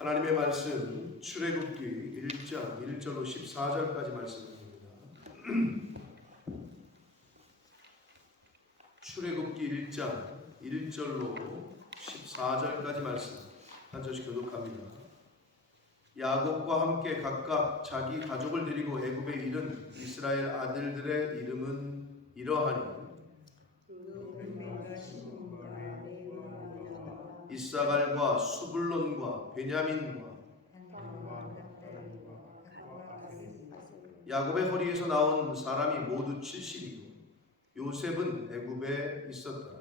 하나님의 말씀 출애굽기 1장 1절로 14절까지 말씀입니다. 출애굽기 1장 1절로 14절까지 말씀 한 절씩 교독합니다. 야곱과 함께 각각 자기 가족을 데리고 애굽에 이른 이스라엘 아들들의 이름은 이러하니 이사갈과 수불론과 베냐민과 야곱의 허리에서 나온 사람이 모두 70이고 요셉은 애굽에 있었더라.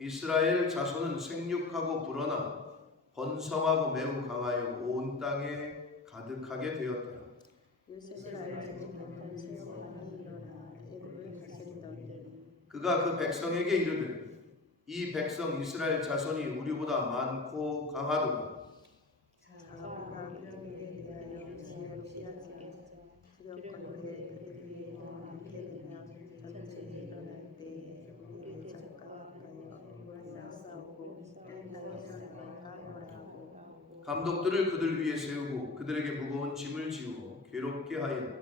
이스라엘 자손은 생육하고 불어나 번성하고 매우 강하여 온 땅에 가득하게 되었더라. 그가 그 백성에게 이르되 이 백성 이스라엘 자손이 우리보다 많고 강하도다. 감독들을 그들 위에 세우고 그들에게 무거운 짐을 지우고 괴롭게 하여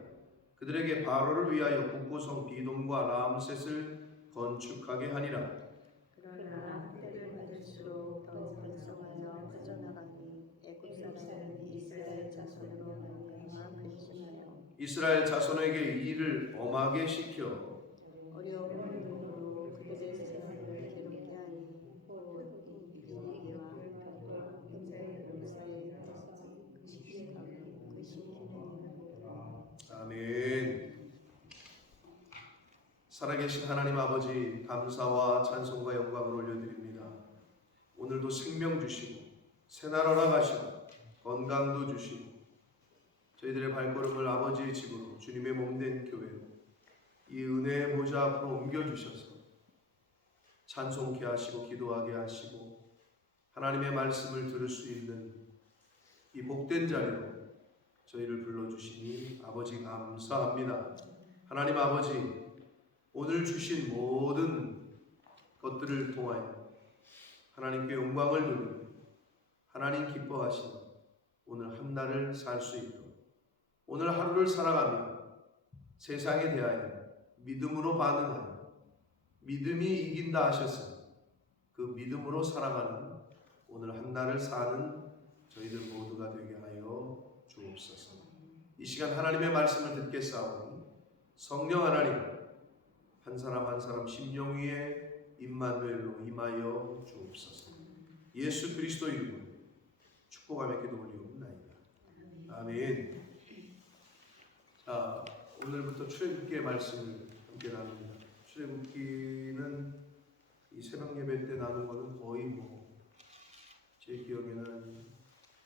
그들에게 바로를 위하여 북고성 비돔과 라암셋을 건축하게 하니라. 그러나 때를 받을수록 더 번성하여 퍼져나가니 애굽 사람은 이스라엘 자손으로 말미암아 근심하여 이스라엘 자손에게 이 일을 엄하게 시켜 어려운 이름으로 그들의 세상을 괴롭게 하니 곧 이비에게와 현재 용사의 시키느니라. 아멘. 살아계신 하나님 아버지, 감사와 찬송과 영광을 올려드립니다. 오늘도 생명 주시고 새날 허락하시고 건강도 주시고 저희들의 발걸음을 아버지의 집으로 주님의 몸된 교회로 이 은혜의 보좌 앞으로 옮겨주셔서 찬송케 하시고 기도하게 하시고 하나님의 말씀을 들을 수 있는 이 복된 자리로 저희를 불러주시니 아버지 감사합니다. 하나님 아버지, 오늘 주신 모든 것들을 통하여 하나님께 영광을 돌리며 하나님 기뻐하시는 오늘 한날을 살 수 있도록 오늘 하루를 살아가며 세상에 대하여 믿음으로 반응하여 믿음이 이긴다 하셨으니 그 믿음으로 살아가는 오늘 한날을 사는 저희들 모두가 되게 하여 주옵소서. 이 시간 하나님의 말씀을 듣겠사오니 성령 하나님 한 사람 한 사람 심령 위에 임마누엘로 임하여 주옵소서. 예수 그리스도 이름으로 축복하며 기도 올리옵나이다. 아멘. 자, 오늘부터 출애굽기의 말씀을 함께 나눕니다. 출애굽기는 이 새벽 예배 때 나눈 것은 거의 제 기억에는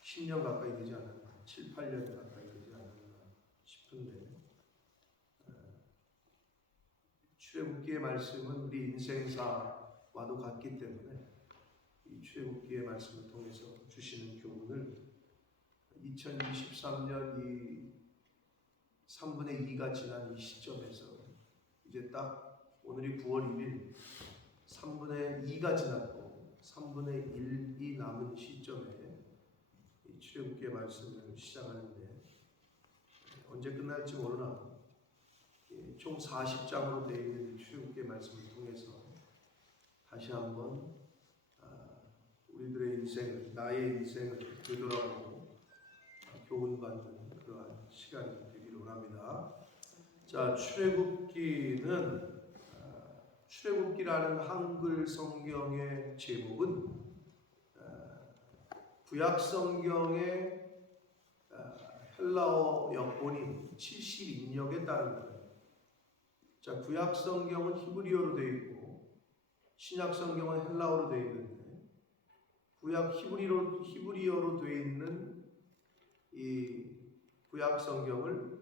10년 가까이 되지 않았나, 7, 8년 가까이 되지 않았나 싶은데 출애굽기의 말씀은 우리 인생사와도 같기 때문에 이 출애굽기의 말씀을 통해서 주시는 교훈을 2023년 이 3분의 2가 지난 이 시점에서 이제 딱 오늘이 9월 1일 3분의 2가 지났고 3분의 1이 남은 시점에 이 출애굽기의 말씀을 시작하는데 언제 끝날지 모르나 총 40장으로 되어 있는 출애굽기의 말씀을 통해서 다시 한번 우리들의 인생을, 나의 인생을 되돌아보고 교훈받는 그러한 시간이 되기를 원합니다. 자, 출애굽기라는 한글 성경의 제목은 구약 성경의 헬라어 역본인 70인역에 따른 거예요. 자, 구약 성경은 히브리어로 되어 있고 신약 성경은 헬라어로 되어 있는데 구약 히브리어로 되어 있는 이 구약 성경을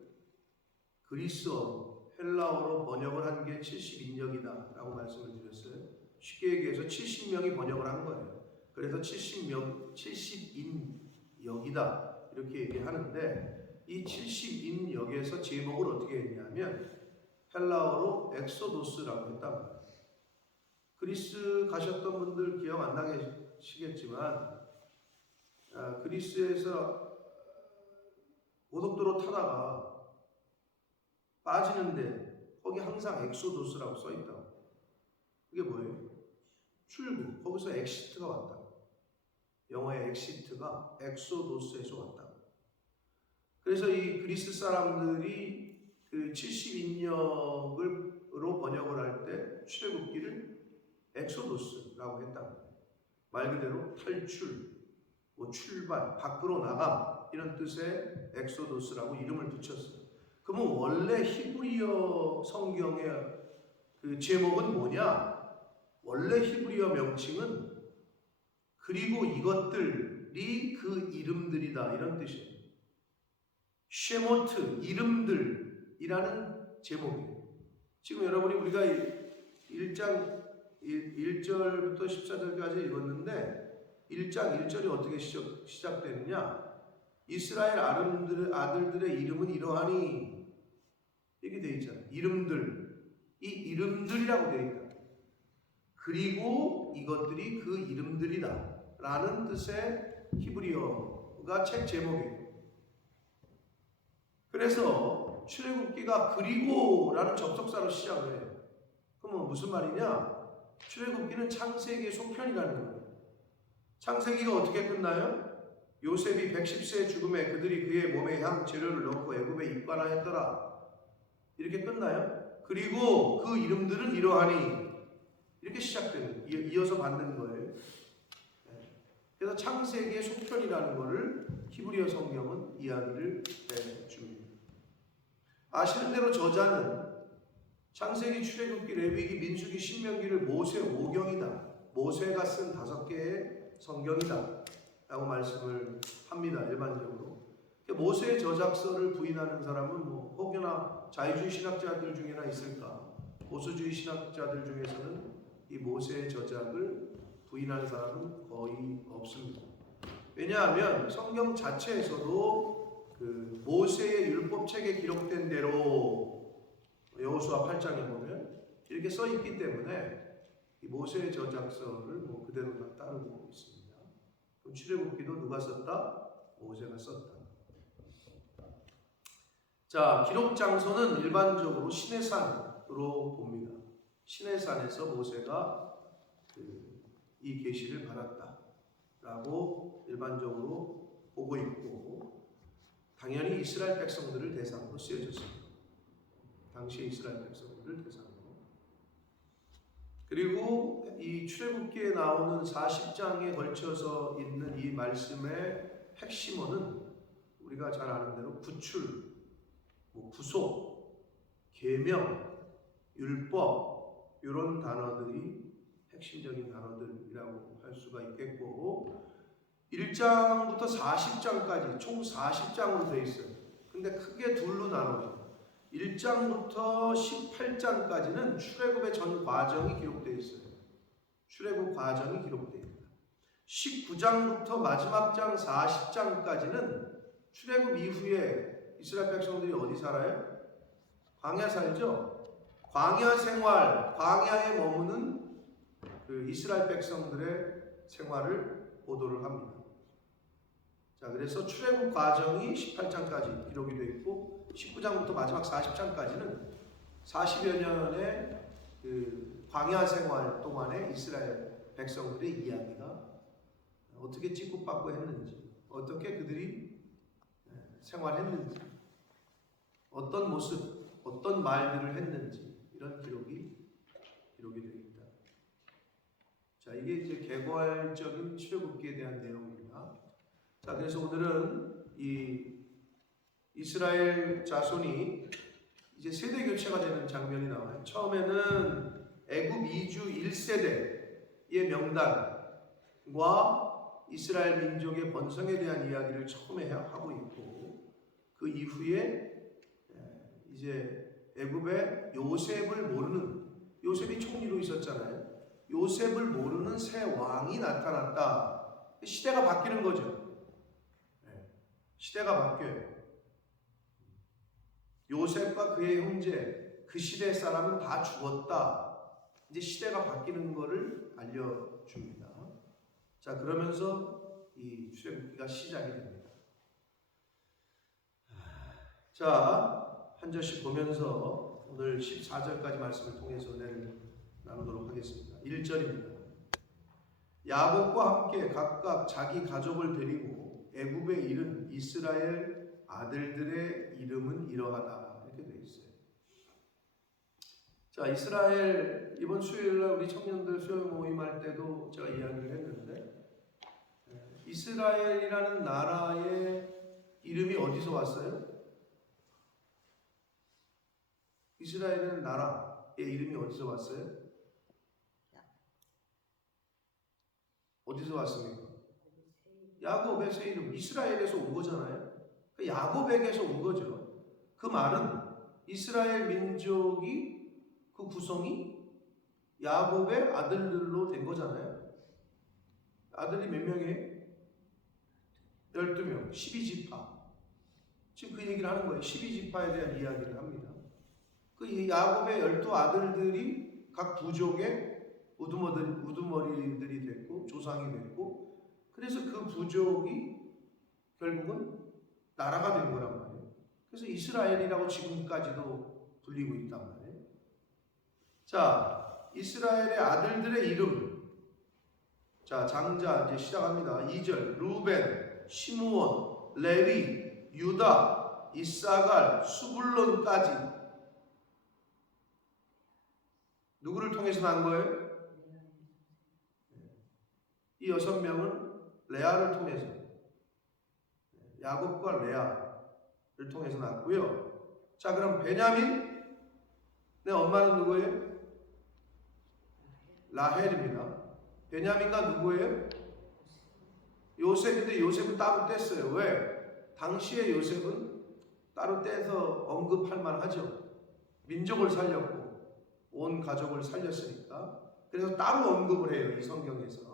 그리스어 헬라어로 번역을 한 게 70인역이다 라고 말씀을 드렸어요. 쉽게 얘기해서 70명이 번역을 한 거예요. 그래서 70인역이다 이렇게 얘기하는데 이 70인역에서 제목을 어떻게 했냐면 헬라어로 엑소도스라고 했단 말이에요. 그리스 가셨던 분들 기억 안 나시겠지만 그리스에서 고속도로 타다가 빠지는데 거기 항상 엑소도스라고 써있다고. 그게 뭐예요? 출구. 거기서 엑시트가 왔다. 영어의 엑시트가 엑소도스에서 왔다. 그래서 이 그리스 사람들이 그 70인역으로 번역을 할 때 출애굽기를 엑소도스라고 했다. 말 그대로 탈출, 뭐 출발, 밖으로 나감 이런 뜻의 엑소도스라고 이름을 붙였어요. 그러면 원래 히브리어 성경의 그 제목은 뭐냐? 원래 히브리어 명칭은 그리고 이것들이 그 이름들이다 이런 뜻이에요. 쉐모트, 이름들이라는 제목이에요. 지금 여러분이 우리가 1장 1절부터 14절까지 읽었는데 1장 1절이 어떻게 시작되느냐? 이스라엘 아들들의 이름은 이러하니 이렇게 되어 있잖아요. 이름들, 이 이름들이라고 되어 있다. 그리고 이것들이 그 이름들이다 라는 뜻의 히브리어가 책 제목이에요. 그래서 출애굽기가 그리고라는 접속사로 시작을 해요. 그러면 무슨 말이냐? 출애굽기는 창세기의 속편이라는 거예요. 창세기가 어떻게 끝나요? 요셉이 110세의 죽음에 그들이 그의 몸에 향 재료를 넣고 애굽에 입관하였더라. 이렇게 끝나요. 그리고 그 이름들은 이러하니 이렇게 시작되는, 이어서 받는 거예요. 그래서 창세기의 속편이라는 것을 히브리어 성경은 이야기를 해줍니다. 아시는 대로 저자는 창세기, 출애굽기, 레위기, 민수기, 신명기를 모세 5경이다. 모세가 쓴 5개의 성경이다. 라고 말씀을 합니다. 일반적으로. 모세의 저작서를 부인하는 사람은 뭐 혹여나 자유주의 신학자들 중에나 있을까? 보수주의 신학자들 중에서는 이 모세의 저작을 부인하는 사람은 거의 없습니다. 왜냐하면 성경 자체에서도 그 모세의 율법책에 기록된 대로 여호수아 8장에 보면 이렇게 써 있기 때문에 이 모세의 저작서를 뭐 그대로 다 따르고 있습니다. 그럼 출애굽기도 누가 썼다? 모세가 썼다. 자, 기록 장소는 일반적으로 시내산으로 봅니다. 시내산에서 모세가 이 계시를 받았다라고 일반적으로 보고 있고, 당연히 이스라엘 백성들을 대상으로 쓰여졌습니다. 당시 이스라엘 백성들을 대상으로. 그리고 이 출애굽기에 나오는 40장에 걸쳐서 있는 이 말씀의 핵심어는 우리가 잘 아는 대로 구출, 구속, 계명, 율법 이런 단어들이 핵심적인 단어들이라고 할 수가 있겠고, 1장부터 40장까지 총 40장으로 되어 있어요. 근데 크게 둘로 나눠요. 1장부터 18장까지는 출애굽의 전 과정이 기록되어 있어요. 출애굽 과정이 기록되어 있습니다. 19장부터 마지막 장 40장까지는 출애굽 이후에 이스라엘 백성들이 어디 살아요? 광야 살죠? 광야 생활, 광야에 머무는 그 이스라엘 백성들의 생활을 보도를 합니다. 자, 그래서 출애굽 과정이 18장까지 기록이 되어 있고 19장부터 마지막 40장까지는 40여 년의 그 광야 생활 동안의 이스라엘 백성들의 이야기가 어떻게 찌굿받고 했는지, 어떻게 그들이 생활했는지, 어떤 모습, 어떤 말들을 했는지 이런 기록이 되어 있다. 자, 이게 이제 개괄적인 출애굽기에 대한 내용입니다. 자, 그래서 오늘은 이 이스라엘 자손이 이제 세대 교체가 되는 장면이 나와요. 처음에는 애굽 이주 1세대의 명단과 이스라엘 민족의 번성에 대한 이야기를 처음에 하고 있고, 그 이후에 이제 애굽의 요셉을 모르는, 요셉이 총리로 있었잖아요. 요셉을 모르는 새 왕이 나타났다. 시대가 바뀌는 거죠. 시대가 바뀌어요. 요셉과 그의 형제, 그 시대 사람은 다 죽었다. 이제 시대가 바뀌는 것을 알려줍니다. 자, 그러면서 이 출애굽기가 시작이 됩니다. 자, 한 절씩 보면서 오늘 14절까지 말씀을 통해서 나누도록 하겠습니다. 1절입니다. 야곱과 함께 각각 자기 가족을 데리고 애굽에 이른 이스라엘 아들들의 이름은 이러하다. 이렇게 되어 있어요. 자, 이스라엘 이번 수요일날 우리 청년들 수요 모임할 때도 제가 이야기를 했는데, 이스라엘이라는 나라의 이름이 어디서 왔어요? 이스라엘이라는 나라의 이름이 어디서 왔어요? 어디서 왔습니까? 야곱의 새 이름, 이스라엘에서 온 거잖아요. 야곱에게서 온 거죠. 그 말은 이스라엘 민족이 그 구성이 야곱의 아들들로 된 거잖아요. 아들이 몇 명이에요? 12명, 12지파. 지금 그 얘기를 하는 거예요. 12지파에 대한 이야기를 합니다. 그 야곱의 12아들들이 각 부족의 우두머리들이 됐고 조상이 됐고, 그래서 그 부족이 결국은 나라가 된 거란 말이에요. 그래서 이스라엘이라고 지금까지도 불리고 있단 말이에요. 자, 이스라엘의 아들들의 이름. 자, 장자 이제 시작합니다. 2절. 루벤, 시므온, 레위, 유다, 이사갈, 수불론까지. 누구를 통해서 난 거예요? 이 6명은 레아를 통해서, 야곱과 레아를 통해서 났고요. 자, 그럼 베냐민, 내 엄마는 누구예요? 라헬입니다. 베냐민과 누구예요? 요셉인데 요셉은 따로 뗐어요. 왜? 당시에 요셉은 따로 떼서 언급할 만하죠. 민족을 살렸고 온 가족을 살렸으니까. 그래서 따로 언급을 해요, 이 성경에서.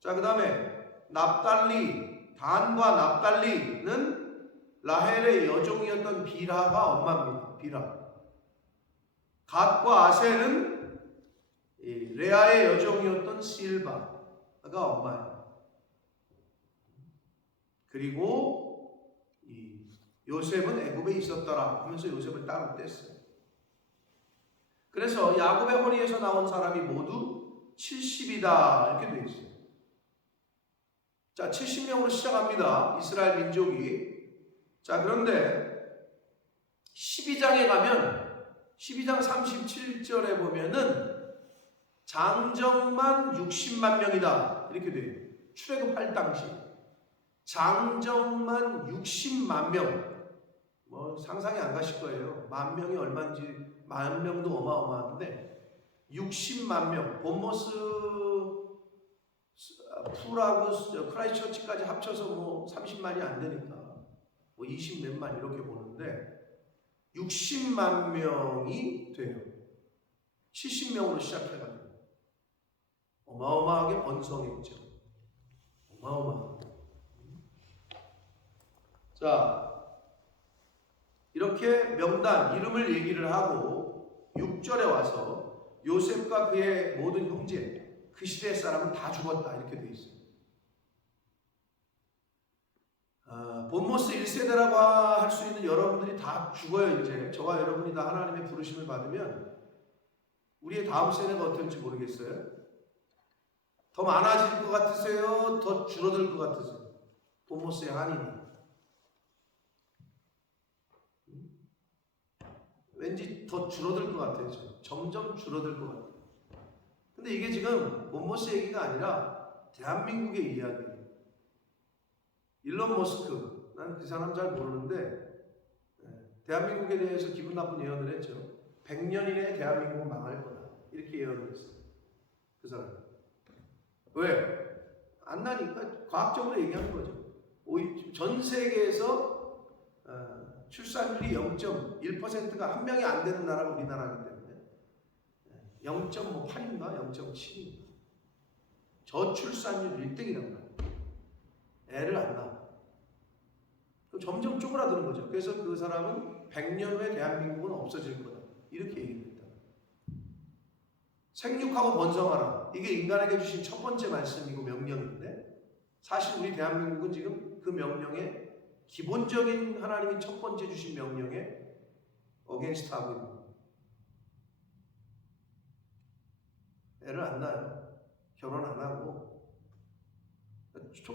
자, 그 다음에 납달리, 단과 납달리는 라헬의 여종이었던 비라가 엄마입니다. 비라. 갓과 아셀은 레아의 여종이었던 실바가 엄마예요. 그리고 이 요셉은 애굽에 있었더라 하면서 요셉을 따로 뗐어요. 그래서 야곱의 허리에서 나온 사람이 모두 70이다 이렇게 되어 있어요. 자, 70명으로 시작합니다. 이스라엘 민족이. 자, 그런데 12장에 가면 12장 37절에 보면은 장정만 60만 명이다 이렇게 돼요. 출애굽할 당시 장정만 60만 명. 뭐 상상이 안 가실 거예요. 만 명이 얼마인지. 만 명도 어마어마한데 60만 명. 본모스 풀하고 크라이처치까지 합쳐서 뭐 30만이 안 되니까 뭐 20몇만 이렇게 보는데 60만 명이 돼요. 70명으로 시작해가지고 어마어마하게 번성했죠. 어마어마하게. 자, 이렇게 명단 이름을 얘기를 하고 6절에 와서 요셉과 그의 모든 형제, 그 시대의 사람은 다 죽었다 이렇게 돼 있어요. 본모스 1세대라고 할 수 있는 여러분들이 다 죽어요. 이제 저와 여러분이 다 하나님의 부르심을 받으면 우리의 다음 세대가 어떨지 모르겠어요. 더 많아질 것 같으세요? 더 줄어들 것 같으세요? 본모스의 한인이 왠지 더 줄어들 것 같아요. 점점 줄어들 것 같아요. 근데 이게 지금 본모스 얘기가 아니라 대한민국의 이야기예요. 일론 머스크, 나는 그 사람 잘 모르는데 대한민국에 대해서 기분 나쁜 예언을 했죠. 100년 이내에 대한민국은 망할 거다 이렇게 예언을 했어요. 그 사람. 왜? 안 나니까 과학적으로 얘기하는 거죠. 전 세계에서 출산율이 0.1%가 한 명이 안 되는 나라가 우리나라이기 때문에 0.8인가 0.7인가 저출산율 1등이란 말이에요. 애를 안 낳아. 점점 쪼그라드는 거죠. 그래서 그 사람은 100년 후에 대한민국은 없어질 거다 이렇게 얘기했다. 생육하고 번성하라. 이게 인간에게 주신 첫 번째 말씀이고 명령인데 사실 우리 대한민국은 지금 그 명령에 기본적인 하나님이 첫 번째 주신 명령에 어게인스트하고 있는 거예요. 애를 안 낳아요. 결혼 안 하고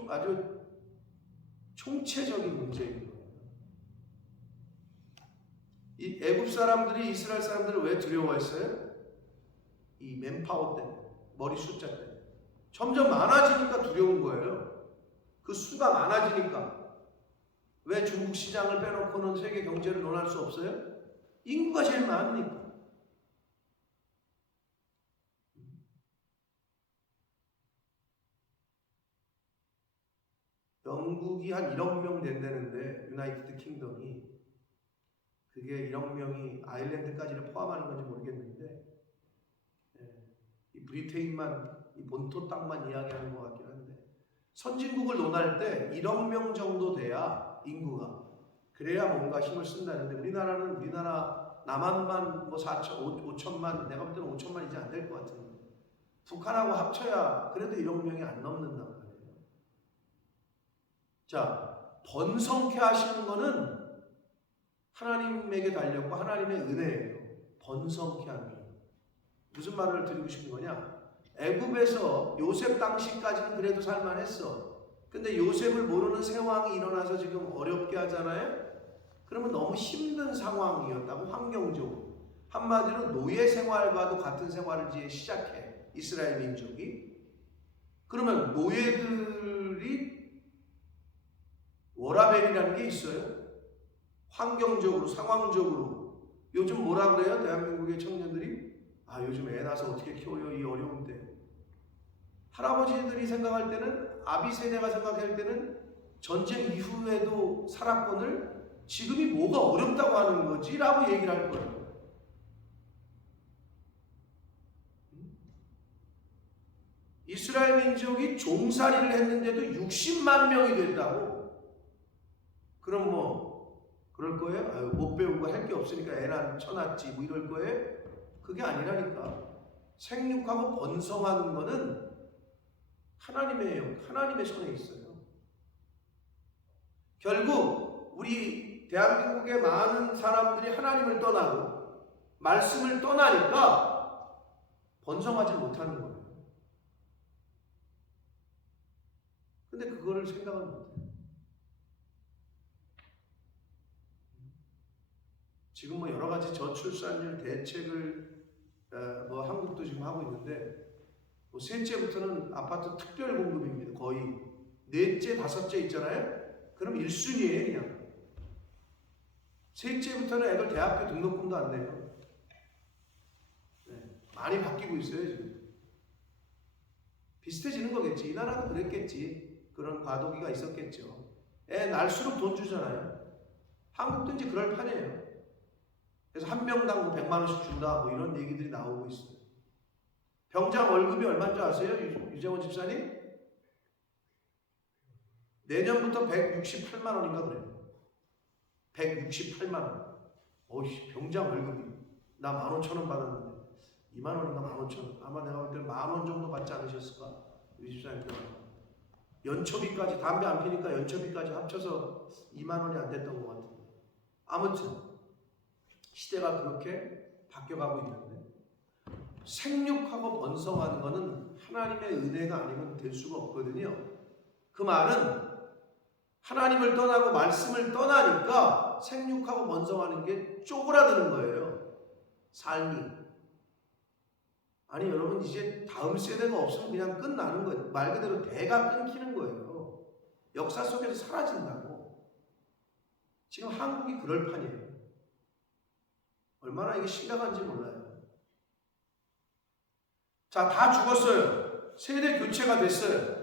아주 총체적인 문제인 거예요. 이 애굽 사람들이 이스라엘 사람들을 왜 두려워했어요? 이 맨파워 때문에, 머리 숫자 때문에. 점점 많아지니까 두려운 거예요. 그 수가 많아지니까. 왜 중국 시장을 빼놓고는 세계 경제를 논할 수 없어요? 인구가 제일 많으니까. 영국이 한 1억 명 된다는데 유나이티드 킹덤이 그게 1억 명이 아일랜드까지를 포함하는 건지 모르겠는데 이 브리테인만 이 본토 땅만 이야기하는 것 같긴 한데 선진국을 논할 때 1억 명 정도 돼야 인구가 그래야 뭔가 힘을 쓴다는데 우리나라 남한만 뭐 5천만 내가 볼 때는 5천만 이제 안 될 것 같은데 북한하고 합쳐야 그래도 1억 명이 안 넘는단 말이에요. 자, 번성케 하시는 거는 하나님에게 달렸고 하나님의 은혜예요. 번성케 하는 거. 무슨 말을 드리고 싶은 거냐? 애굽에서 요셉 당시까지는 그래도 살만했어. 근데 요셉을 모르는 상황이 일어나서 지금 어렵게 하잖아요. 그러면 너무 힘든 상황이었다고 환경적으로. 한마디로 노예 생활과도 같은 생활을 이제 시작해. 이스라엘 민족이. 그러면 노예들이 워라벨이라는 게 있어요. 환경적으로, 상황적으로. 요즘 뭐라 그래요? 대한민국의 청년들이? 아, 요즘 애 낳아서 어떻게 키워요? 이 어려운 때. 할아버지들이 생각할 때는, 아비 세대가 생각할 때는 전쟁 이후에도 살았건을 지금이 뭐가 어렵다고 하는 거지? 라고 얘기를 할 거예요. 이스라엘 민족이 종살이를 했는데도 60만 명이 됐다고? 그럼 뭐 그럴 거예요? 아유, 못 배우고 할 게 없으니까 애나 쳐놨지 뭐 이럴 거예요? 그게 아니라니까. 생육하고 번성하는 거는 하나님의 손에 있어요. 결국 우리 대한민국의 많은 사람들이 하나님을 떠나고 말씀을 떠나니까 번성하지 못하는 거예요. 근데 그거를 생각을 못해요. 지금 뭐 여러 가지 저출산율 대책을 뭐 한국도 지금 하고 있는데 뭐 셋째부터는 아파트 특별 공급입니다. 거의 넷째, 다섯째 있잖아요. 그럼 1순위예요 그냥. 셋째부터는 애들 대학교 등록금도 안 내요. 네, 많이 바뀌고 있어요 지금. 비슷해지는 거겠지. 이 나라도 그랬겠지. 그런 과도기가 있었겠죠. 애 날수록 돈 주잖아요. 한국도 이제 그럴 판이에요. 그래서 한 명당 뭐 100만 원씩 준다 뭐 이런 얘기들이 나오고 있어요. 병장 월급이 얼마인 줄 아세요? 유재원 집사님? 내년부터 168만 원인가 그래요. 168만 원. 어이씨, 병장 월급이 나 15,000원 받았는데 2만 원인가 15,000원. 아마 내가 볼 때는 10,000원 정도 받지 않으셨을까? 우리 집사님 때는. 연초비까지 담배 안 피니까 연초비까지 합쳐서 2만 원이 안 됐던 것 같은데. 아무튼 시대가 그렇게 바뀌어가고 있는데 생육하고 번성하는 것은 하나님의 은혜가 아니면 될 수가 없거든요. 그 말은 하나님을 떠나고 말씀을 떠나니까 생육하고 번성하는 게 쪼그라드는 거예요. 삶이. 아니 여러분 이제 다음 세대가 없으면 그냥 끝나는 거예요. 말 그대로 대가 끊기는 거예요. 역사 속에서 사라진다고. 지금 한국이 그럴 판이에요. 얼마나 이게 심각한지 몰라요. 자, 다 죽었어요. 세대 교체가 됐어요.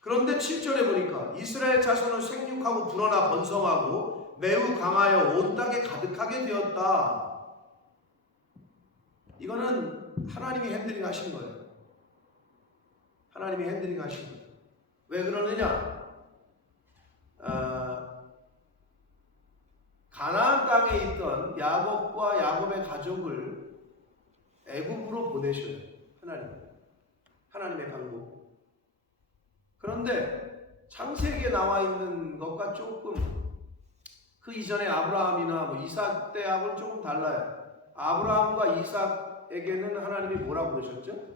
그런데 7절에 보니까 이스라엘 자손은 생육하고 불어나 번성하고 매우 강하여 온 땅에 가득하게 되었다. 이거는 하나님이 핸들링 하신 거예요. 하나님이 핸들링 하신 거예요. 왜 그러느냐? 가나안 땅에 있던 야곱과 야곱의 가족을 애굽으로 보내셔요. 하나님의 방법. 그런데 창세기에 나와 있는 것과 조금 그 이전에 아브라함이나 이삭 때하고는 조금 달라요. 아브라함과 이삭에게는 하나님이 뭐라고 그러셨죠?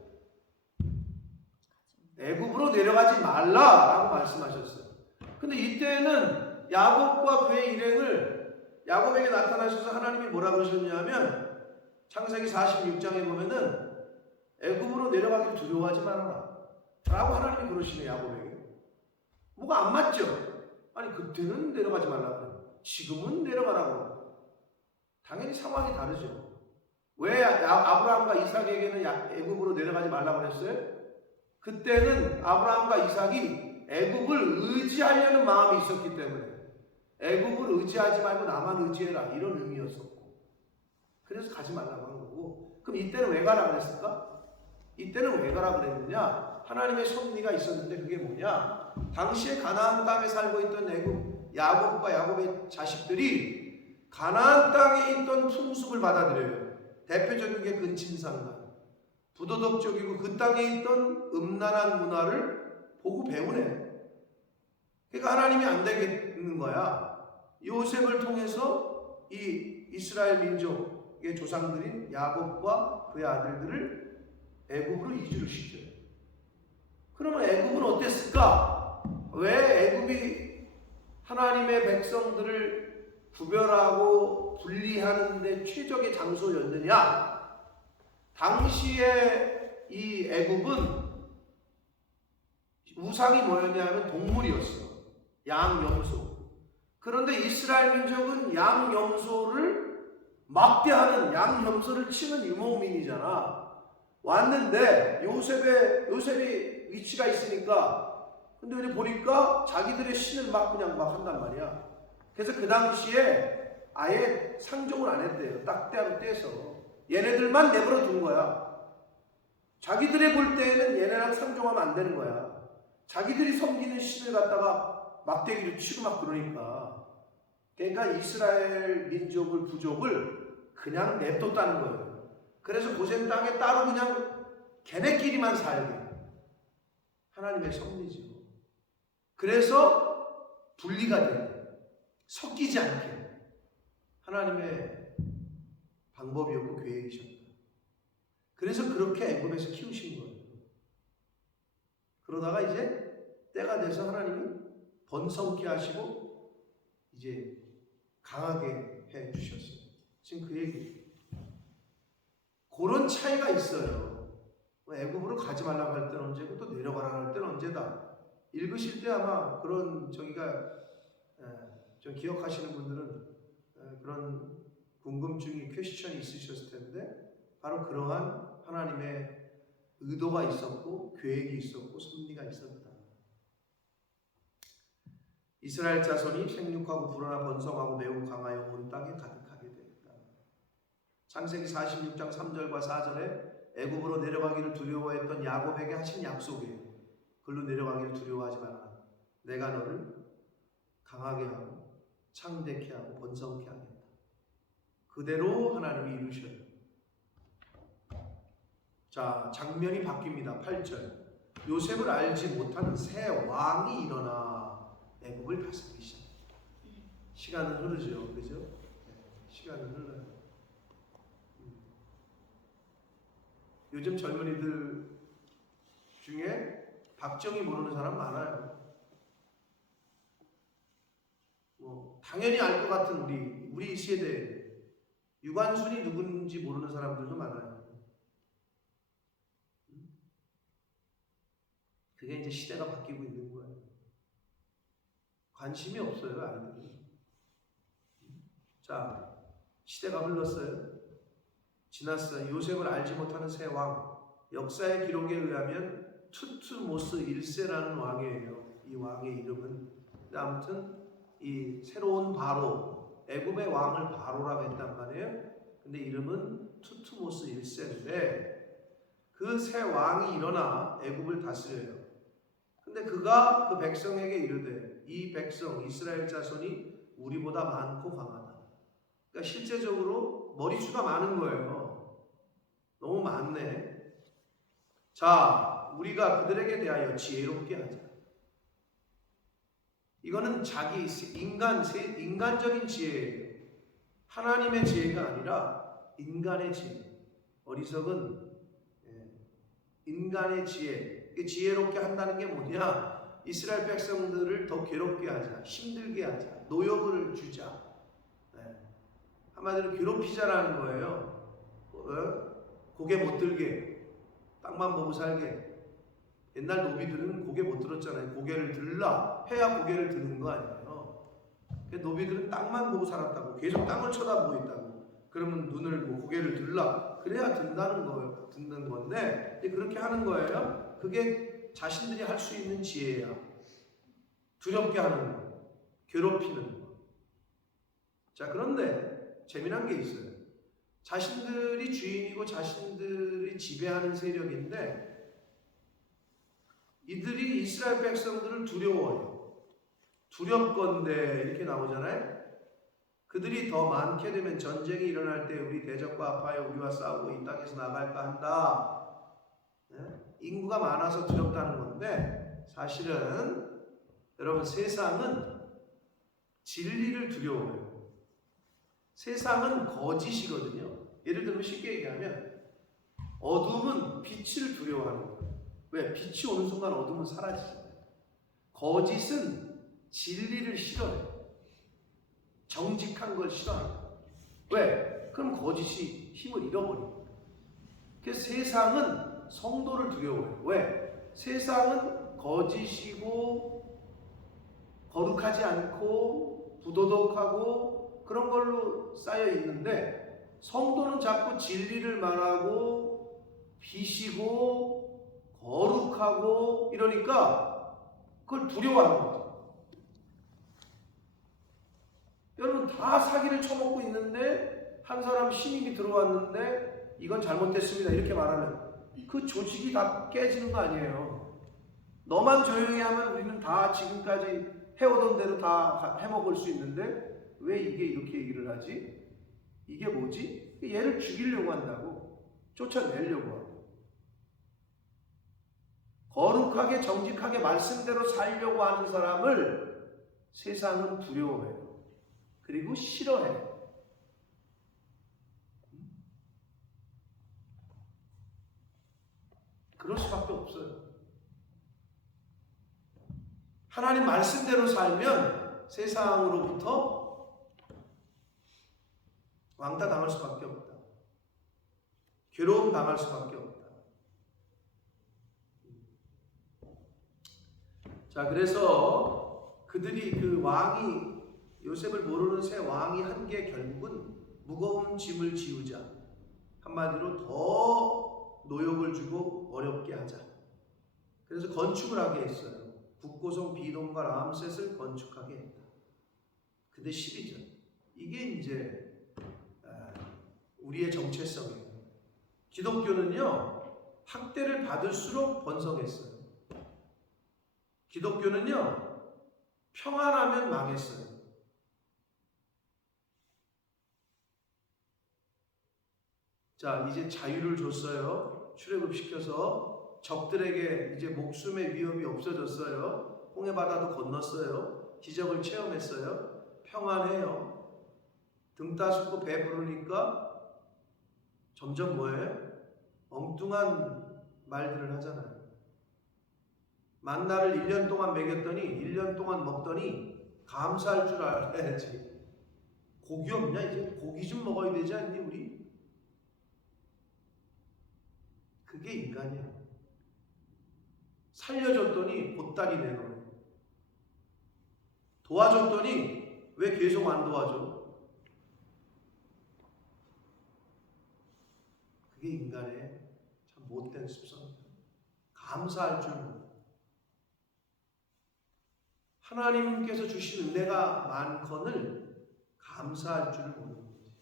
애굽으로 내려가지 말라라고 말씀하셨어요. 근데 이때는 야곱과 그의 일행을 야곱에게 나타나셔서 하나님이 뭐라 그러셨냐면 창세기 46장에 보면은 애굽으로 내려가길 두려워하지 말아라 라고 하나님이 그러시네요. 야곱에게. 뭐가 안 맞죠? 아니 그때는 내려가지 말라고 지금은 내려가라고. 당연히 상황이 다르죠. 왜 아브라함과 이삭에게는 애굽으로 내려가지 말라고 그랬어요? 그때는 아브라함과 이삭이 애굽을 의지하려는 마음이 있었기 때문에 애굽을 의지하지 말고 나만 의지해라 이런 의미였었고, 그래서 가지 말라고 한 거고. 그럼 이때는 왜 가라 그랬을까? 이때는 왜 가라 그랬느냐? 하나님의 섭리가 있었는데 그게 뭐냐? 당시에 가나안 땅에 살고 있던 야곱과 야곱의 자식들이 가나안 땅에 있던 풍습을 받아들여요. 대표적인 게 근친상간, 부도덕적이고 그 땅에 있던 음란한 문화를 보고 배우네. 그러니까 하나님이 안 되겠는 거야. 요셉을 통해서 이 이스라엘 민족의 조상들인 야곱과 그의 아들들을 애굽으로 이주를 시켜요. 그러면 애굽은 어땠을까? 왜 애굽이 하나님의 백성들을 구별하고 분리하는데 최적의 장소였느냐? 당시에 이 애굽은 우상이 뭐였냐면 동물이었어. 양, 염소. 그런데 이스라엘 민족은 양, 염소를 막대하는 양, 염소를 치는 유목민이잖아. 왔는데 요셉이 위치가 있으니까, 근데 우리 보니까 자기들의 신을 그냥 한단 말이야. 그래서 그 당시에 아예 상종을 안 했대요. 딱대로 떼서 얘네들만 내버려 둔 거야. 자기들이 볼 때에는 얘네랑 상종하면 안 되는 거야. 자기들이 섬기는 신을 갖다가 막대기로 치고 막 그러니까. 그러니까 이스라엘 민족을, 부족을 그냥 냅뒀다는 거예요. 그래서 고센 땅에 따로 그냥 걔네끼리만 살게. 하나님의 섭리죠. 그래서 분리가 돼. 섞이지 않게. 하나님의 방법이었고 계획이셨다. 그래서 그렇게 애굽에서 키우신 거예요. 그러다가 이제 때가 돼서 하나님이 번성케 하시고 이제 강하게 해 주셨어요. 지금 그 얘기. 그런 차이가 있어요. 애굽으로 가지 말라고 할 때는 언제고 또 내려가라고 할 때는 언제다. 읽으실 때 아마 그런 좀 기억하시는 분들은 그런 궁금증이 퀘스천이 있으셨을 텐데, 바로 그러한 하나님의 의도가 있었고 계획이 있었고 섭리가 있었다. 이스라엘 자손이 생육하고 불어나 번성하고 매우 강하여 온 땅에 가득하게 되었다. 창세기 46장 3절과 4절에 애굽으로 내려가기를 두려워했던 야곱에게 하신 약속이에요. 글로 내려가기를 두려워하지 말라. 내가 너를 강하게 하고 창대케 하고 번성케 하겠다. 그대로 하나님이 이루셔요. 자, 장면이 바뀝니다. 8절. 요셉을 알지 못하는 새 왕이 일어나 애굽을 다스리기 시작합니다. 시간은 흐르죠. 그죠? 시간은 흘러요. 요즘 젊은이들 중에 박정희 모르는 사람 많아요. 당연히 알 것 같은 우리 세대 유관순이 누군지 모르는 사람들도 많아요. 그게 이제 시대가 바뀌고 있는 거예요. 관심이 없어요, 아이들이. 자, 시대가 흘렀어요. 지났어요. 요셉을 알지 못하는 새 왕. 역사의 기록에 의하면 투트모스 1세라는 왕이에요. 이 왕의 이름은. 아무튼 이 새로운 바로, 애굽의 왕을 바로라고 했단 말이에요. 근데 이름은 투트모스 1세인데 그 새 왕이 일어나 애굽을 다스려요. 근데 그가 그 백성에게 이르되 이 백성 이스라엘 자손이 우리보다 많고 강하다. 그러니까 실제적으로 머리수가 많은 거예요. 너무 많네. 자, 우리가 그들에게 대하여 지혜롭게 하자. 이거는 자기 인간적인 지혜예요. 하나님의 지혜가 아니라 인간의 지혜. 어리석은 인간의 지혜. 지혜롭게 한다는 게 뭐냐? 이스라엘 백성들을 더 괴롭게 하자, 힘들게 하자, 노역을 주자. 한마디로 괴롭히자라는 거예요. 고개 못 들게, 땅만 보고 살게. 옛날 노비들은 고개 못 들었잖아요. 고개를 들라 해야 고개를 드는 거 아니에요. 노비들은 땅만 보고 살았다고. 계속 땅을 쳐다보고 있다고. 그러면 눈을 고개를 들라 그래야 든다는 거예요. 듣는 건데 그렇게 하는 거예요. 그게 자신들이 할 수 있는 지혜야. 두렵게 하는 거, 괴롭히는 거. 자, 그런데 재미난 게 있어요. 자신들이 주인이고 자신들이 지배하는 세력인데 이들이 이스라엘 백성들을 두려워해요. 두렵건대 이렇게 나오잖아요. 그들이 더 많게 되면 전쟁이 일어날 때 우리 대적과 합하여 우리와 싸우고 이 땅에서 나갈까 한다. 인구가 많아서 두렵다는 건데 사실은 여러분 세상은 진리를 두려워해요. 세상은 거짓이거든요. 예를 들면 쉽게 얘기하면 어둠은 빛을 두려워하는 거예요. 왜? 빛이 오는 순간 어둠은 사라지잖아요. 거짓은 진리를 싫어해요. 정직한 걸 싫어해요. 왜? 그럼 거짓이 힘을 잃어버려요. 그래서 세상은 성도를 두려워해요. 왜? 세상은 거짓이고 거룩하지 않고 부도덕하고 그런 걸로 쌓여 있는데 성도는 자꾸 진리를 말하고 비시고 거룩하고 이러니까 그걸 두려워하는 거죠. 여러분 다 사기를 쳐먹고 있는데 한 사람 신임이 들어왔는데 이건 잘못됐습니다 이렇게 말하면 그 조직이 다 깨지는 거 아니에요. 너만 조용히 하면 우리는 다 지금까지 해오던 대로 다 해먹을 수 있는데 왜 이게 이렇게 얘기를 하지? 이게 뭐지? 얘를 죽이려고 한다고. 쫓아내려고 하고. 거룩하게 정직하게 말씀대로 살려고 하는 사람을 세상은 두려워해요. 그리고 싫어해요. 그럴 수밖에 없어요. 하나님 말씀대로 살면 세상으로부터 왕따 당할 수밖에 없다. 괴로움 당할 수밖에 없다. 자, 그래서 그들이 그 왕이 요셉을 모르는 새 왕이 한 게 결국은 무거운 짐을 지우자. 한마디로 더 노역을 주고 어렵게 하자. 그래서 건축을 하게 했어요. 북고성 비돔과 람셋을 건축하게 했다. 근데 12절. 이게 이제 우리의 정체성이에요. 기독교는요. 학대를 받을수록 번성했어요. 기독교는요. 평안하면 망했어요. 자, 이제 자유를 줬어요. 출애굽시켜서 적들에게 이제 목숨의 위협이 없어졌어요. 홍해 바다도 건넜어요. 기적을 체험했어요. 평안해요. 등 따숩고 배 부르니까 점점 뭐예요? 엉뚱한 말들을 하잖아요. 만나를 1년 동안 먹였더니 1년 동안 먹더니 감사할 줄 알아야지. 고기 없냐? 이제 고기 좀 먹어야 되지 않니 우리? 그게 인간이야. 살려줬더니 보따리 내놓네. 도와줬더니 왜 계속 안 도와줘? 그게 인간의 참 못된 습성이다. 감사할 줄 모르는. 하나님께서 주신 은혜가 많거늘 감사할 줄 모르는 거지.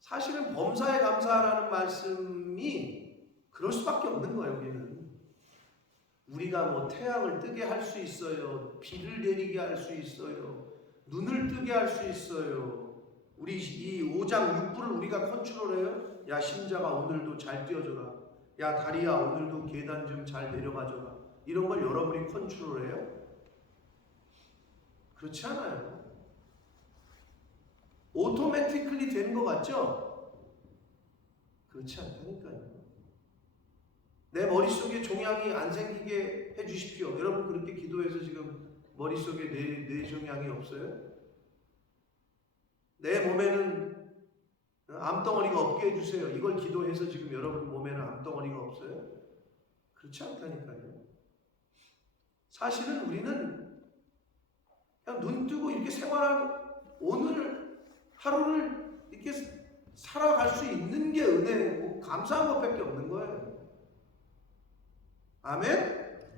사실은 범사에 감사하라는 말씀이 그럴 수밖에 없는 거예요. 우리가 뭐 태양을 뜨게 할 수 있어요. 비를 내리게 할 수 있어요. 눈을 뜨게 할 수 있어요. 우리 이 5장 6부를 우리가 컨트롤해요? 야 심자가 오늘도 잘 뛰어줘라. 야 다리야 오늘도 계단 좀 잘 내려가줘라. 이런 걸 여러분이 컨트롤해요? 그렇지 않아요. 오토매티클리 되는 것 같죠? 그렇지 않다니까요. 내 머릿속에 종양이 안 생기게 해주십시오. 여러분 그렇게 기도해서 지금 머릿속에 뇌 종양이 없어요? 내 몸에는 암덩어리가 없게 해주세요. 이걸 기도해서 지금 여러분 몸에는 암덩어리가 없어요? 그렇지 않다니까요. 사실은 우리는 그냥 눈 뜨고 이렇게 생활하는 오늘 하루를 이렇게 살아갈 수 있는 게 은혜고 감사한 것밖에 없는 거예요. 아멘?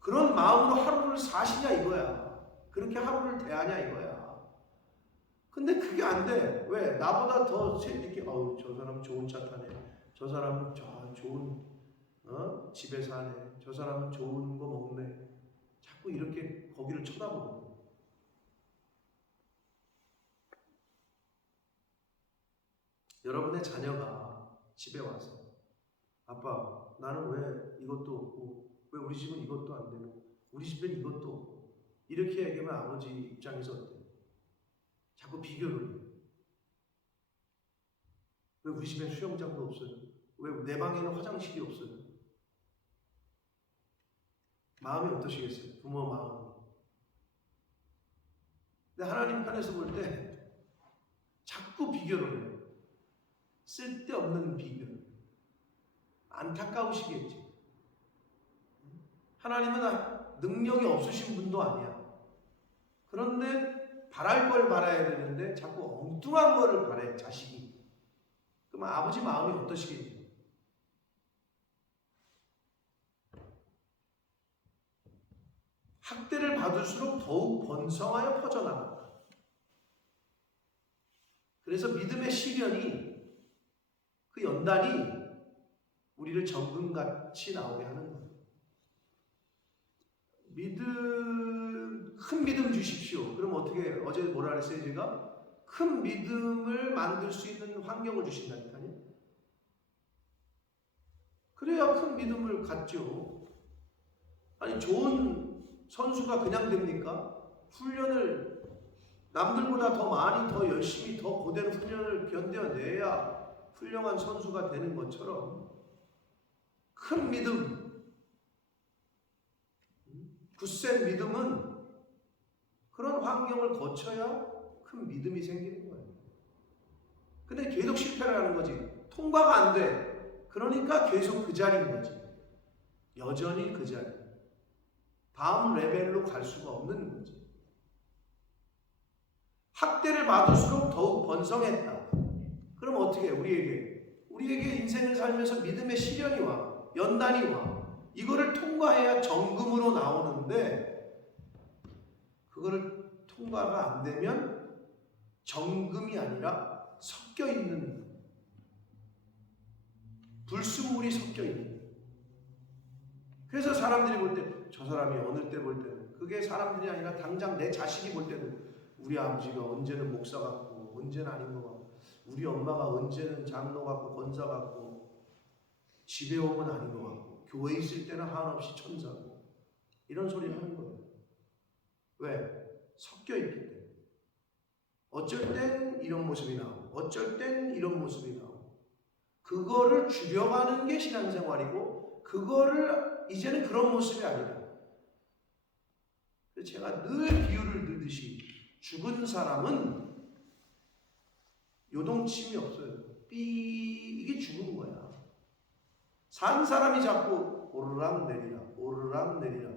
그런 마음으로 하루를 사시냐 이거야. 그렇게 하루를 대하냐 이거야. 근데 그게 안 돼. 왜? 나보다 더 이렇게 저 사람 좋은 차 타네. 저 사람은 좋은 집에 사네. 저 사람은 좋은 거 먹네. 자꾸 이렇게 거기를 쳐다보는 거야. 여러분의 자녀가 집에 와서 아빠 나는 왜 이것도 없고 왜 우리 집은 이것도 안 되고 우리 집엔 이것도 없고 이렇게 얘기하면 아버지 입장에서 어때요? 자꾸 비교를 해요. 왜 우리 집엔 수영장도 없어요? 왜 내 방에는 화장실이 없어요? 마음이 어떠시겠어요? 부모 마음. 근데 하나님 편에서 볼 때 자꾸 비교를 해요. 쓸데없는 비교. 안타까우시겠지. 하나님은 능력이 없으신 분도 아니야. 그런데 바랄 걸 바라야 되는데 자꾸 엉뚱한 거를 바래, 자식이. 그럼 아버지 마음이 어떠시겠니? 학대를 받을수록 더욱 번성하여 퍼져나간다. 그래서 믿음의 시련이 그 연단이 우리를 정금같이 나오게 하는 거예요. 큰 믿음 주십시오. 그럼 어떻게 어제 뭐라 그랬어요 제가? 큰 믿음을 만들 수 있는 환경을 주신다니까요. 그래야 큰 믿음을 갖죠. 아니 좋은 선수가 그냥 됩니까? 훈련을 남들보다 더 많이 더 열심히 더 고된 훈련을 견뎌내야 훌륭한 선수가 되는 것처럼 큰 믿음, 굳센 믿음은 그런 환경을 거쳐야 큰 믿음이 생기는 거예요. 근데 계속 실패를 하는 거지. 통과가 안 돼. 그러니까 계속 그 자리인 거지. 여전히 그 자리. 다음 레벨로 갈 수가 없는 거지. 학대를 받을수록 더욱 번성했다. 그럼 어떻게 해? 우리에게 인생을 살면서 믿음의 시련이 와. 연단이 와. 이거를 통과해야 정금으로 나오는데 그거를 통과가 안 되면 정금이 아니라 섞여 있는 불순물이 섞여 있는. 그래서 사람들이 볼 때 저 사람이 어느 때 볼 때는 그게 사람들이 아니라 당장 내 자식이 볼 때도 우리 아버지가 언제는 목사 같고 언제는 아닌 것 같고 우리 엄마가 언제는 장로 같고 권사 같고 집에 오면 아닌 것 같고 교회에 있을 때는 한없이 천사고 이런 소리를 하는 거예요. 왜? 섞여 있기 때문에. 어쩔 땐 이런 모습이 나오고 어쩔 땐 이런 모습이 나오고 그거를 줄여가는 게 신앙생활이고 그거를 이제는 그런 모습이 아니다. 그래서 제가 늘 비유를 들듯이 죽은 사람은 요동침이 없어요. 이게 죽은 거야. 산 사람이 자꾸 오르락 내리락 오르락 내리락.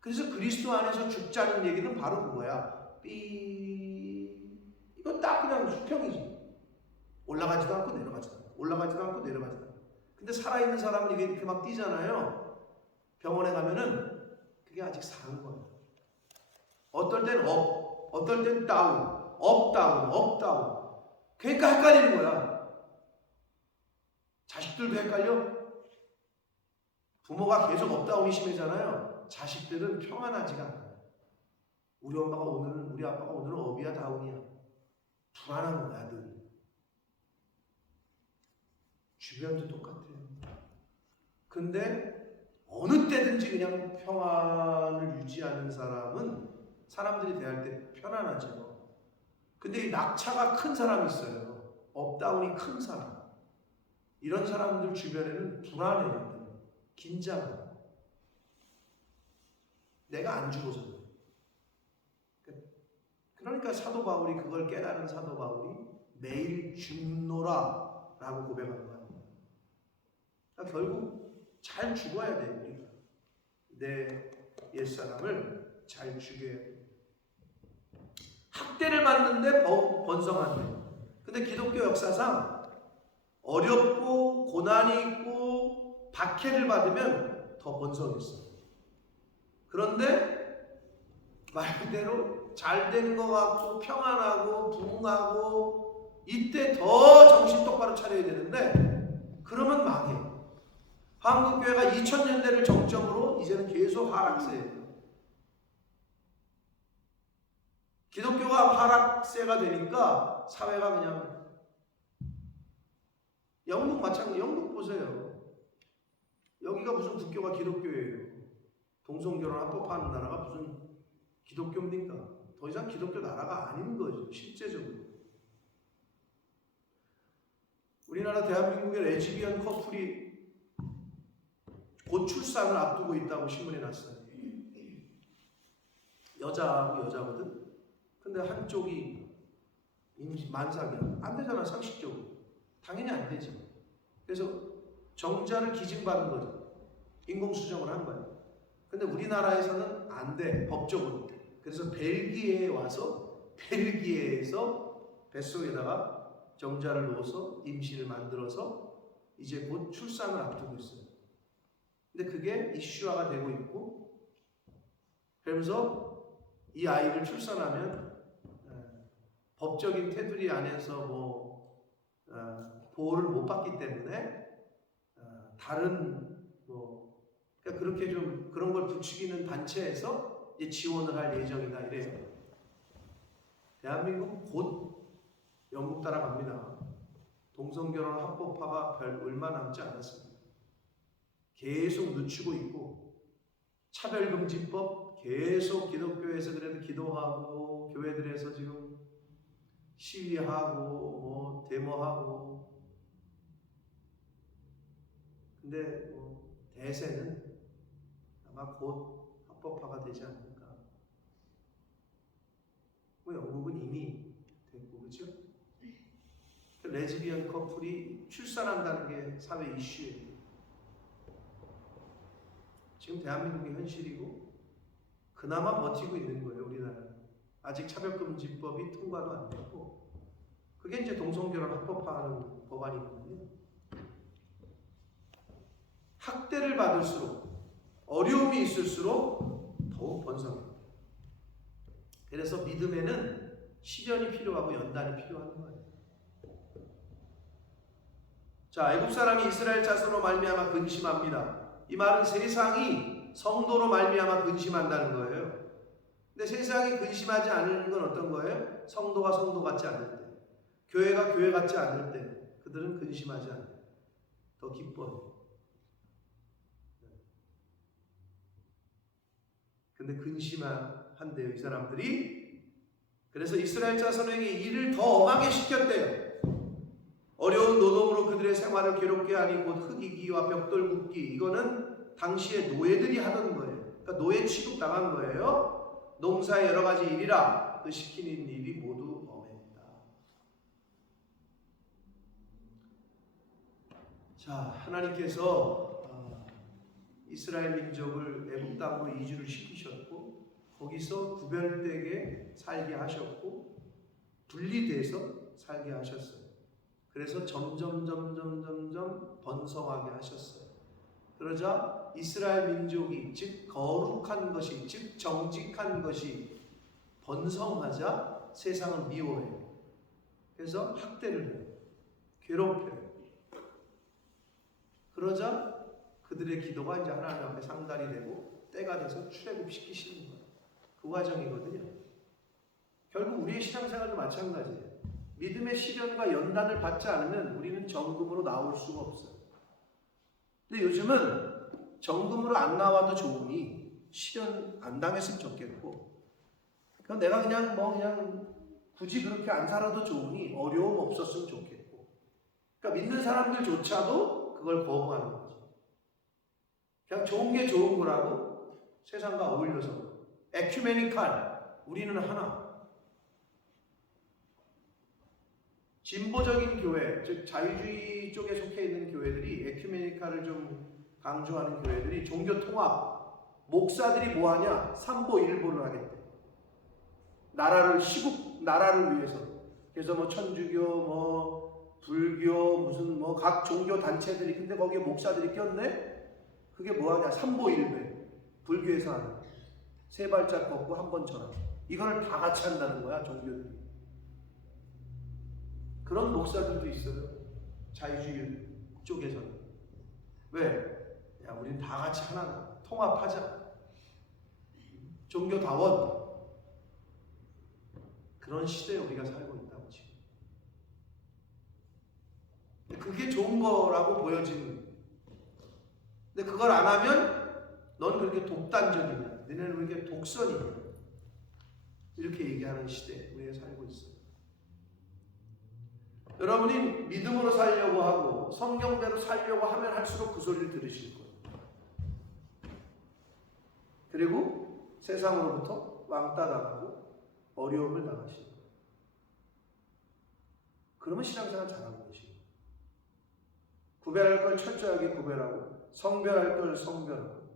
그래서 그리스도 안에서 죽자는 얘기는 바로 그거야. 이거 딱 그냥 수평이지. 올라가지도 않고 내려가지도 않고 올라가지도 않고 내려가지도 않고. 근데 살아있는 사람은 이게 이렇게 막 뛰잖아요. 병원에 가면은 그게 아직 산 거야. 어떨 땐 업, 어떨 땐 다운, 업 다운, 업 다운. 그러니까 헷갈리는 거야. 자식들도 헷갈려. 부모가 계속 업다운이 심해잖아요. 자식들은 평안하지가 않아요. 우리 엄마가 오늘은 우리 아빠가 오늘은 업이야 다운이야. 불안한 거야 늘. 주변도 똑같아요. 근데 어느 때든지 그냥 평안을 유지하는 사람은 사람들이 대할 때 편안하죠. 근데 이 낙차가 큰 사람이 있어요. 업다운이 큰 사람. 이런 사람들 주변에는 불안해요. 긴장해요. 내가 안 죽어서. 그러니까 사도 바울이 그걸 깨달은 사도 바울이 매일 죽노라 라고 고백한 거예요. 그러니까 결국 잘 죽어야 돼요. 우리가. 내 옛사람을 잘 죽여야 돼요. 학대를 받는데 번성한대요. 근데 기독교 역사상 어렵고 고난이 있고 박해를 받으면 더 번성했어요. 그런데 말 그대로 잘 되는 것 같고 평안하고 부흥하고 이때 더 정신 똑바로 차려야 되는데 그러면 망해요. 한국교회가 2000년대를 정점으로 이제는 계속 하락세예요. 기독교가 하락세가 되니까 사회가 그냥 영국 마찬가지. 영국 보세요. 여기가 무슨 국교가 기독교예요. 동성결혼 합법화하는 나라가 무슨 기독교입니까? 더 이상 기독교 나라가 아닌 거죠. 실제적으로. 우리나라 대한민국의 레즈비언 커플이 곧 출산을 앞두고 있다고 신문에 났어요. 여자하고 여자거든. 근데 한쪽이 만삭이야. 안 되잖아, 상식적으로. 당연히 안 되죠. 그래서 정자를 기증받은 거죠. 인공수정을 한 거예요. 근데 우리나라에서는 안 돼, 법적으로. 그래서 벨기에에 와서 벨기에에서 뱃속에다가 정자를 넣어서 임신을 만들어서 이제 곧 출산을 앞두고 있어요. 근데 그게 이슈화가 되고 있고, 그러면서 이 아이를 출산하면 법적인 테두리 안에서 보호를 못 받기 때문에 다른 그러니까 그렇게 좀 그런 걸 부추기는 단체에서 이제 지원을 할 예정이다 이래요. 대한민국 곧 영국 따라갑니다. 동성결혼 합법화가 얼마 남지 않았습니다. 계속 늦추고 있고 차별금지법 계속 기독교에서 그래도 기도하고 교회들에서 지금 시위하고 데모하고 근데 대세는 아마 곧 합법화가 되지 않을까. 영국은 이미 됐고 그렇죠? 레즈비언 커플이 출산한다는 게 사회 이슈예요. 지금 대한민국의 현실이고 그나마 버티고 있는 거예요. 우리나라는 아직 차별금지법이 통과도 안 됐고 그게 이제 동성결혼 합법화하는 법안이거든요. 학대를 받을수록 어려움이 있을수록 더욱 번성해요. 그래서 믿음에는 시련이 필요하고 연단이 필요한 거예요. 자, 애굽 사람이 이스라엘 자손으로 말미암아 근심합니다. 이 말은 세상이 성도로 말미암아 근심한다는 거예요. 근데 세상이 근심하지 않는 건 어떤 거예요? 성도가 성도 같지 않을 때, 교회가 교회 같지 않을 때 그들은 근심하지 않아요. 더 기뻐요. 근데 근심한대요, 이 사람들이. 그래서 이스라엘 자손에게 일을 더 엄하게 시켰대요. 어려운 노동으로 그들의 생활을 괴롭게 하니 곧 흙이기와 벽돌 굽기. 이거는 당시에 노예들이 하던 거예요. 그러니까 노예 취급당한 거예요. 농사의 여러 가지 일이라 그 시키는 일이 모두 엄했다. 자, 하나님께서 이스라엘 민족을 애굽 땅으로 이주를 시키셨고 거기서 구별되게 살게 하셨고 분리돼서 살게 하셨어요. 그래서 점점 번성하게 하셨어요. 그러자 이스라엘 민족이 즉 거룩한 것이 즉 정직한 것이 번성하자 세상을 미워해요. 그래서 학대를 해요. 괴롭혀요. 그러자 그들의 기도가 이제 하나님 앞에 상달이 되고 때가 돼서 출애굽시키시는 거예요. 그 과정이거든요. 결국 우리의 신앙생활도 마찬가지예요. 믿음의 시련과 연단을 받지 않으면 우리는 정금으로 나올 수가 없어요. 근데 요즘은 정금으로 안 나와도 좋으니 시련 안 당했으면 좋겠고, 그럼 내가 그냥 굳이 그렇게 안 살아도 좋으니 어려움 없었으면 좋겠고, 그러니까 믿는 사람들조차도 그걸 거부하는 거지. 그냥 좋은 게 좋은 거라고 세상과 어울려서 에큐메니칼, 우리는 하나. 진보적인 교회, 즉 자유주의 쪽에 속해 있는 교회들이 에큐메니칼을 좀 강조하는 교회들이 종교 통합, 목사들이 뭐하냐? 삼보일보를 하겠대. 나라를 시국 나라를 위해서. 그래서 뭐 천주교, 뭐 불교, 무슨 뭐 각 종교 단체들이, 근데 거기에 목사들이 꼈네. 그게 뭐하냐? 삼보일배. 불교에서 하는 세 발짝 걷고 한 번 전화. 이거를 다 같이 한다는 거야, 종교들이. 그런 목사들도 있어요. 자유주의 쪽에서는. 왜? 야, 우린 다 같이 하나, 통합하자. 종교다원. 그런 시대에 우리가 살고 있다고 지금. 그게 좋은 거라고 보여지는. 근데 그걸 안 하면 넌 그렇게 독단적이냐, 너네는 왜 이렇게 독선이냐, 이렇게 얘기하는 시대에 우리가 살고 있어요. 여러분이 믿음으로 살려고 하고 성경대로 살려고 하면 할수록 그 소리를 들으실 거예요. 그리고 세상으로부터 왕따 당하고 어려움을 당하시는 거예요. 그러면 신앙생활 잘하는 것이에요. 구별할 걸 철저하게 구별하고 성별할 걸 성별하고.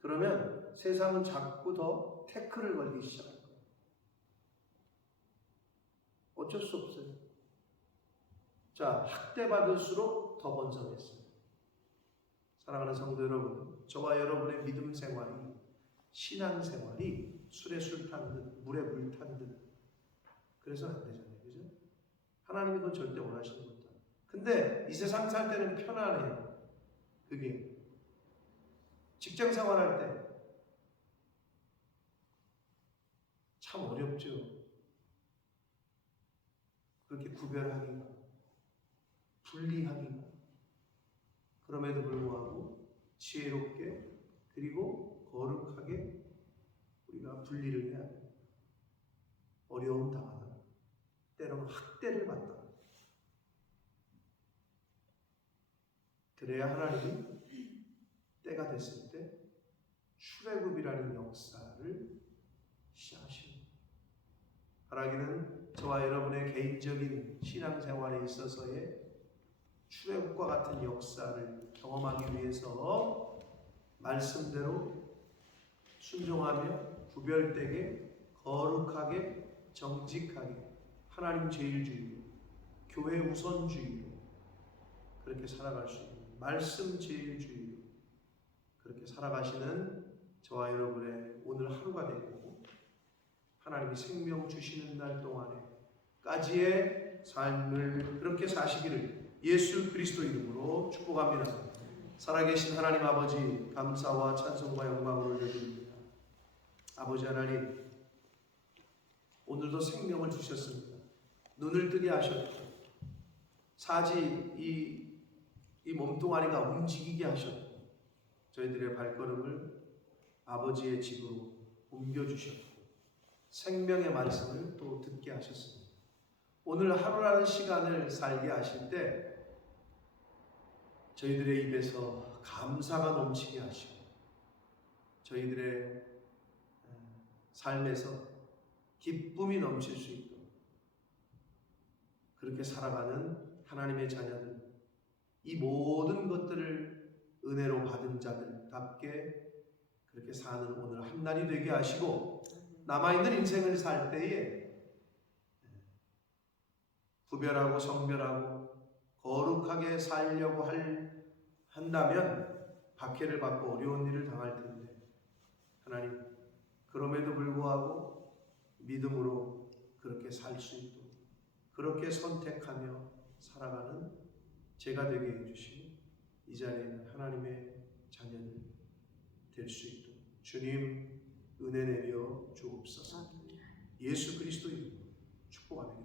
그러면 세상은 자꾸 더 태클을 걸기 시작합니다. 어쩔 수 없어요. 자, 학대받을수록 더 번성했어요. 사랑하는 성도 여러분, 저와 여러분의 믿음 생활이, 신앙 생활이 술에 술 탄 듯, 물에 물 탄 듯, 그래서 안 되잖아요. 그죠? 하나님이 그건 절대 원하시는 것도 아니에요. 근데 이 세상 살 때는 편안해요. 그게. 직장 생활할 때 참 어렵죠. 그렇게 구별하기가, 분리하기가. 그럼에도 불구하고 지혜롭게 그리고 거룩하게 우리가 분리를 해야 돼요. 어려움 당하다, 때로는 학대를 받다. 그래야 하나님이 때가 됐을 때 출애굽이라는 역사를 시작하시는 거예요. 바라기는 저와 여러분의 개인적인 신앙생활에 있어서의 출애굽과 같은 역사를 경험하기 위해서 말씀대로 순종하며 구별되게 거룩하게 정직하게 하나님 제일주의로, 교회 우선주의로 그렇게 살아갈 수 있는, 말씀 제일주의로 그렇게 살아가시는 저와 여러분의 오늘 하루가 되고, 하나님이 생명 주시는 날 동안에까지의 삶을 그렇게 사시기를 예수 그리스도 이름으로 축복합니다. 살아계신 하나님 아버지, 감사와 찬송과 영광을 올려드립니다. 아버지 하나님, 오늘도 생명을 주셨습니다. 눈을 뜨게 하셨고, 사지 이 몸뚱아리가 움직이게 하셨고, 저희들의 발걸음을 아버지의 집으로 옮겨주셨고, 생명의 말씀을 또 듣게 하셨습니다. 오늘 하루라는 시간을 살게 하실 때 저희들의 입에서 감사가 넘치게 하시고, 저희들의 삶에서 기쁨이 넘칠 수 있도록 그렇게 살아가는 하나님의 자녀들, 이 모든 것들을 은혜로 받은 자들답게 그렇게 사는 오늘 한날이 되게 하시고, 남아있는 인생을 살 때에 구별하고 성별하고 거룩하게 살려고 한다면 박해를 받고 어려운 일을 당할 텐데, 하나님, 그럼에도 불구하고 믿음으로 그렇게 살 수 있도록 그렇게 선택하며 살아가는 제가 되게 해주시고, 이 자리에 있는 하나님의 자녀들 될 수 있도록 주님 은혜 내려 주옵소서. 예수 그리스도 이름으로 축복하는